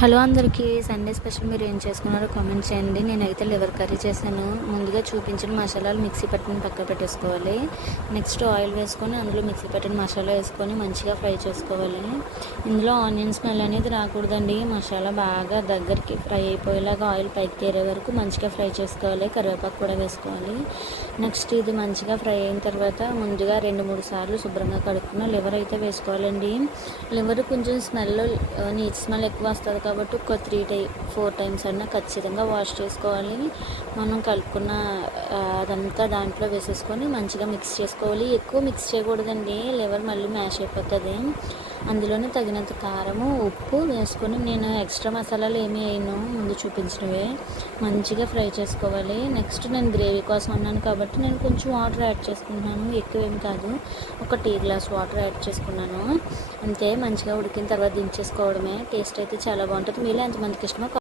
Hello అందరికీ. Sunday special మీరు ఏం చేసుకున్నారో కామెంట్ చేయండి. నేనైతే లివర్ కర్రీ చేశాను. ముందుగా చూపించిన మసాలాలు మిక్సీ పట్టుకుని పక్కన పెట్టేసుకోవాలి. నెక్స్ట్ ఆయిల్ వేసుకొని అందులో మిక్సీ పట్టిన మసాలా వేసుకొని మంచిగా ఫ్రై చేసుకోవాలి. ఇందులో ఆనియన్ స్మెల్ అనేది రాకూడదండి. మసాలా బాగా దగ్గరికి ఫ్రై అయిపోయేలాగా ఆయిల్ పైకి తేరే వరకు మంచిగా ఫ్రై చేసుకోవాలి. కరివేపాకు కూడా వేసుకోవాలి. నెక్స్ట్ ఇది మంచిగా ఫ్రై అయిన తర్వాత ముందుగా 2-3 సార్లు శుభ్రంగా కడుక్కున్న లివర్ అయితే వేసుకోవాలండి. లివర్ కొంచెం నీచు స్మెల్ ఎక్కువ వస్తుంది కాబట్టి ఒక 3-4 టైమ్స్ అన్నా ఖచ్చితంగా వాష్ చేసుకోవాలి. మనం కలుపుకున్న అదంతా దాంట్లో వేసేసుకొని మంచిగా మిక్స్ చేసుకోవాలి. ఎక్కువ మిక్స్ చేయకూడదండి, లివర్ మళ్ళీ మ్యాష్ అయిపోతుంది. అందులోనే తగినంత కారము, ఉప్పు వేసుకొని, నేను ఎక్స్ట్రా మసాలాలు ఏమీ వేయను, ముందు చూపించినవే మంచిగా ఫ్రై చేసుకోవాలి. నెక్స్ట్ నేను గ్రేవీ కోసం అన్నాను కాబట్టి నేను కొంచెం వాటర్ యాడ్ చేసుకుంటున్నాను, ఎక్కువేమి కాదు. ఒక టీ గ్లాస్ వాటర్ యాడ్ చేసుకున్నాను అంతే. మంచిగా ఉడికిన తర్వాత దించేసుకోవడమే. టేస్ట్ అయితే చాలా బాగుంటుంది. మీలో ఎంతమందికి ఇష్టమో